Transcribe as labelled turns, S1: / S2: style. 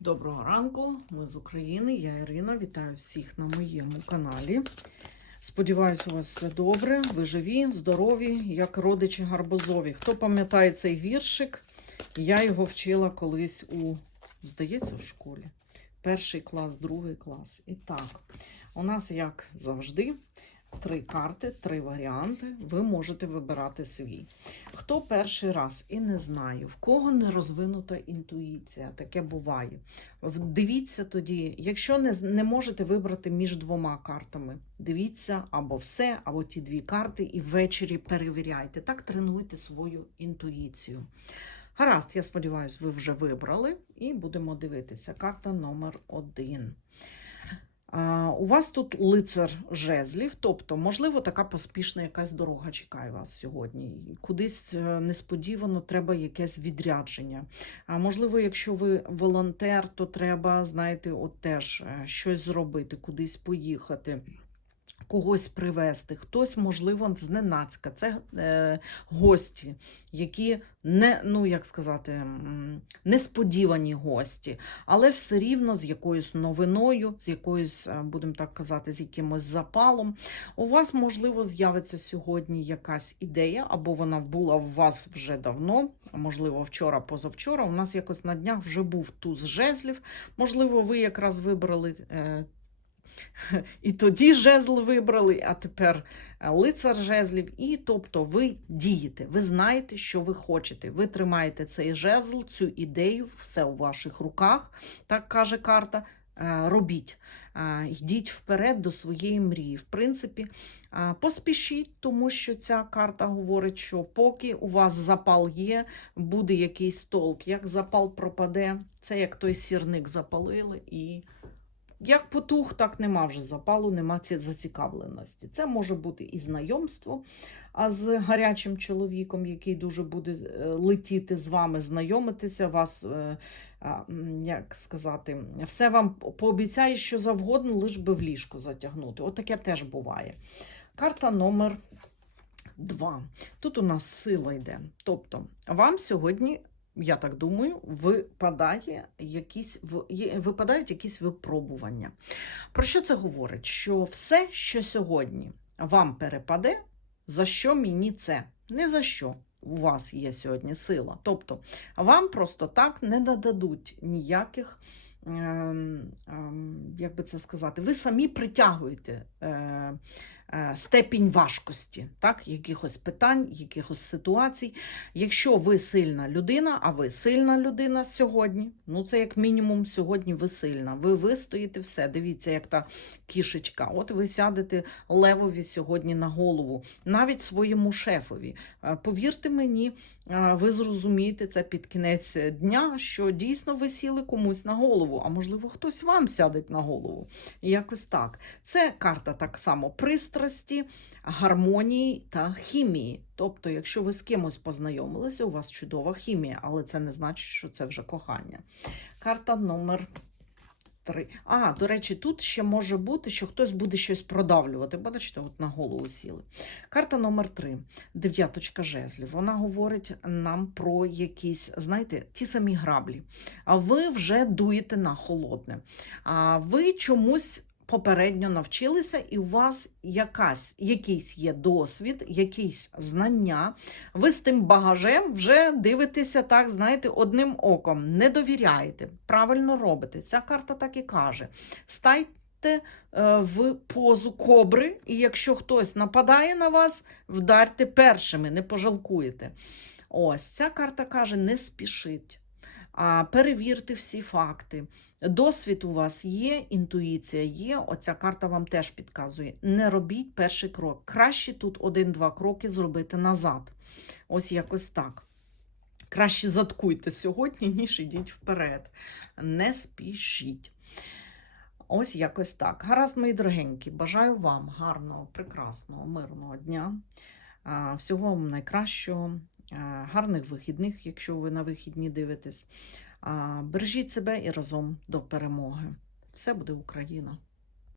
S1: Доброго ранку, ми з України. Я Ірина. Вітаю всіх на моєму каналі. Сподіваюсь, у вас все добре. Ви живі, здорові, як родичі гарбузові. Хто пам'ятає цей віршик? Я його вчила колись у, здається, в школі. Перший клас, другий клас. І так, у нас, як завжди, три карти, три варіанти. Ви можете вибирати свій. Хто перший раз і не знає, в кого не розвинута інтуїція, таке буває. Дивіться тоді, якщо не, не можете вибрати між двома картами, дивіться або все, або ті дві карти, і ввечері перевіряйте. Так тренуйте свою інтуїцію. Гаразд, я сподіваюся, ви вже вибрали, і будемо дивитися. Карта номер один. У вас тут лицар жезлів, тобто, можливо, така поспішна якась дорога чекає вас сьогодні. Кудись е, несподівано треба якесь відрядження. А можливо, якщо ви волонтер, то треба, знаєте, от теж е, щось зробити, кудись поїхати. Когось привезти, хтось, можливо, зненацька. Це е, гості, які не, ну як сказати, несподівані гості, але все рівно з якоюсь новиною, з якоюсь, е, будемо так казати, з якимось запалом. У вас, можливо, з'явиться сьогодні якась ідея, або вона була у вас вже давно, можливо, вчора, позавчора. У нас якось на днях вже був туз жезлів. Можливо, ви якраз вибрали. Е, і тоді жезл вибрали, а тепер е, лицар жезлів. І тобто ви дієте, ви знаєте, що ви хочете. Ви тримаєте цей жезл, цю ідею, все у ваших руках, так каже карта. Е, Робіть, Е, йдіть вперед до своєї мрії. В принципі, поспішіть, тому що ця карта говорить, що поки у вас запал є, буде якийсь толк. Як запал пропаде, це як той сірник запалили і. Як потух, так нема вже запалу, нема ці зацікавленості. Це може бути і знайомство з гарячим чоловіком, який дуже буде е, летіти з вами, знайомитися, вас, е, як сказати, все вам пообіцяє, що завгодно, лиш би в ліжко затягнути. От теж буває. Карта номер два. Тут у нас сила йде. Тобто, вам сьогодні я так думаю, випадає якісь, випадають якісь випробування. Про що це говорить? Що все, що сьогодні вам перепаде, за що мені це? Не за що. У вас є сьогодні сила. Тобто вам просто так не нададуть ніяких, ем, ем, як би це сказати, ви самі притягуєте е, степінь важкості, так? якихось питань, якихось ситуацій. Якщо ви сильна людина, а ви сильна людина сьогодні, ну це як мінімум сьогодні ви сильна. Ви вистоїте все. Дивіться, як та кішечка. От ви сядете левові сьогодні на голову, навіть своєму шефові. Е, Повірте мені, е, ви зрозумієте це під кінець дня, що дійсно ви сіли комусь на голову, а можливо, хтось вам сядеть на голову. Якось так. Це карта так само пристрасті, гармонії та хімії. Тобто, якщо ви з кимось познайомилися, у вас чудова хімія, але це не значить, що це вже кохання. Карта номер. А, до речі, тут ще може бути, що хтось буде щось продавлювати. Бачите, от на голову сіли. Карта номер три. Дев'яточка жезлів. Вона говорить нам про якісь, знаєте, ті самі граблі. А ви вже дуєте на холодне. А ви чомусь. Попередньо навчилися, і у вас якась, якийсь є досвід, якісь знання. Ви з тим багажем вже дивитеся так, знаєте, одним оком. Не довіряєте, правильно робите. Ця карта так і каже. Стайте е, в позу кобри, і якщо хтось нападає на вас, вдарте першими, не пожалкуєте. Ось ця карта каже: не спішіть. Перевірте всі факти. Досвід у вас є, інтуїція є. Оця карта вам теж підказує. Не робіть перший крок. Краще тут один-два кроки зробити назад. Ось якось так. Краще заткуйте сьогодні, ніж ідіть вперед. Не спішіть. Ось якось так. Гаразд, мої дорогенькі, бажаю вам гарного, прекрасного, мирного дня. Всього вам найкращого, гарних вихідних, якщо ви на вихідні дивитесь. Бережіть себе і разом до перемоги. Все буде Україна!